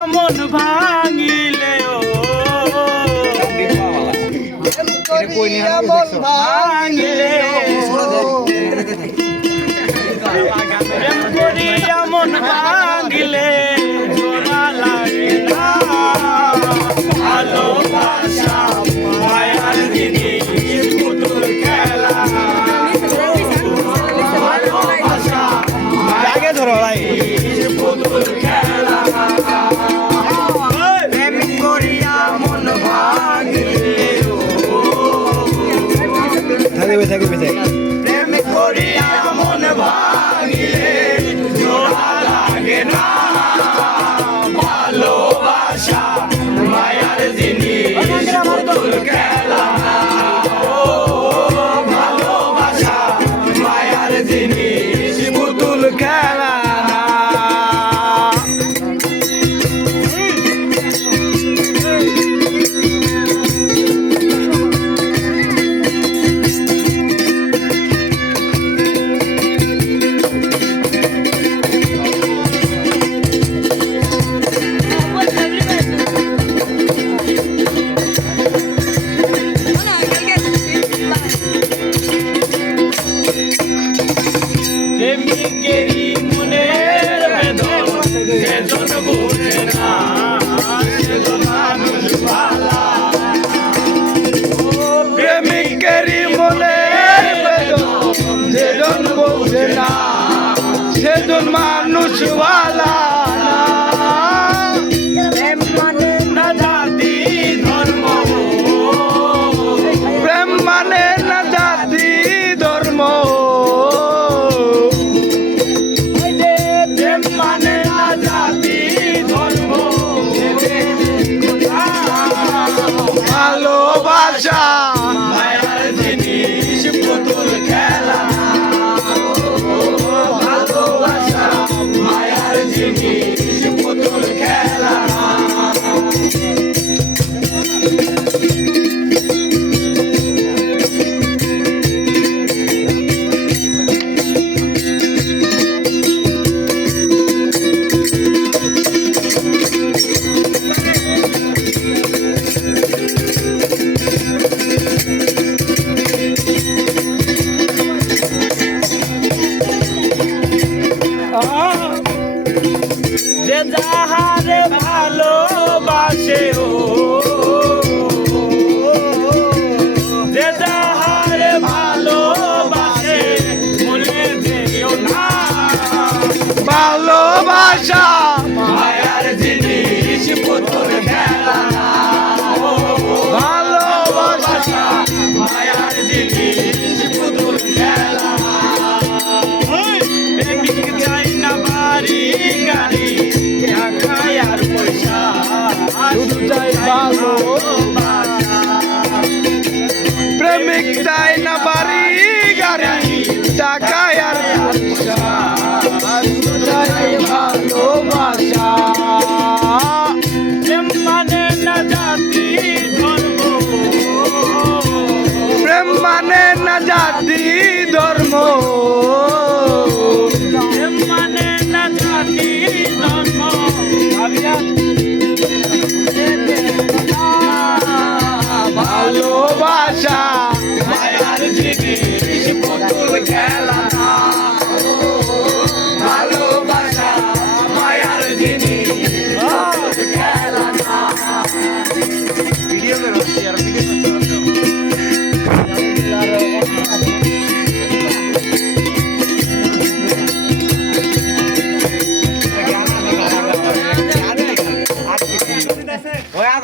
মন ভাঙিলেও মন ভাঙিলেও প্রেম করিয়া মন ভাঙিলে জোড়া লাগে না ভালোবাসা মায়ার জিনিস পুতুল খেলা ভালোবাসা আগে ধরো ভাই পুতুল খেলা প্রেম করিয়া মন ভাঙিলেও থাকবে প্রেম করিয়া মন ভাঙিলে জোড়া লাগে না ভালোবাসা মায়ার জিনিস পুতুল খেলা ও ভালোবাসা মায়ার জিনিস পুতুল খেলা না প্রেমিকেরই মনের বেদন সেজন বোঝে না সেজন মানুষ ভালা ও প্রেমিকেরই মনের বেদন সেজন বোঝে না সেজন মানুষ ভালা প্রেম মানে না জাতি ধর্ম প্রেম মানে না জাতি ধর্ম প্রেম মানে না জাতি ধর্ম ভালোবাসা মায়ার জিনিস পুতুল খেলা ভালোবাসা মায়ার জিনিস পুতুল খেলা যে যাহারে ভালোবাসে ও যে যাহারে ভালোবাসে মনে যেও না ভালোবাসা মায়ার জিনিস পুতুল খেলা ভালোবাসা মায়ার জিনিস পুতুল খেলা প্রেমিক চাই না বাড়ি গাড়ি টাকা আর পয়সা শুধু চাই ভালোবাসা প্রেমিক চাই না বাড়ি গাড়ি টাকা আর পয়সা শুধু চাই ভালোবাসা প্রেম মানে না জাতি ধর্ম প্রেম মানে না জাতি ধর্ম প্রেম মানে না জাতি ধর্ম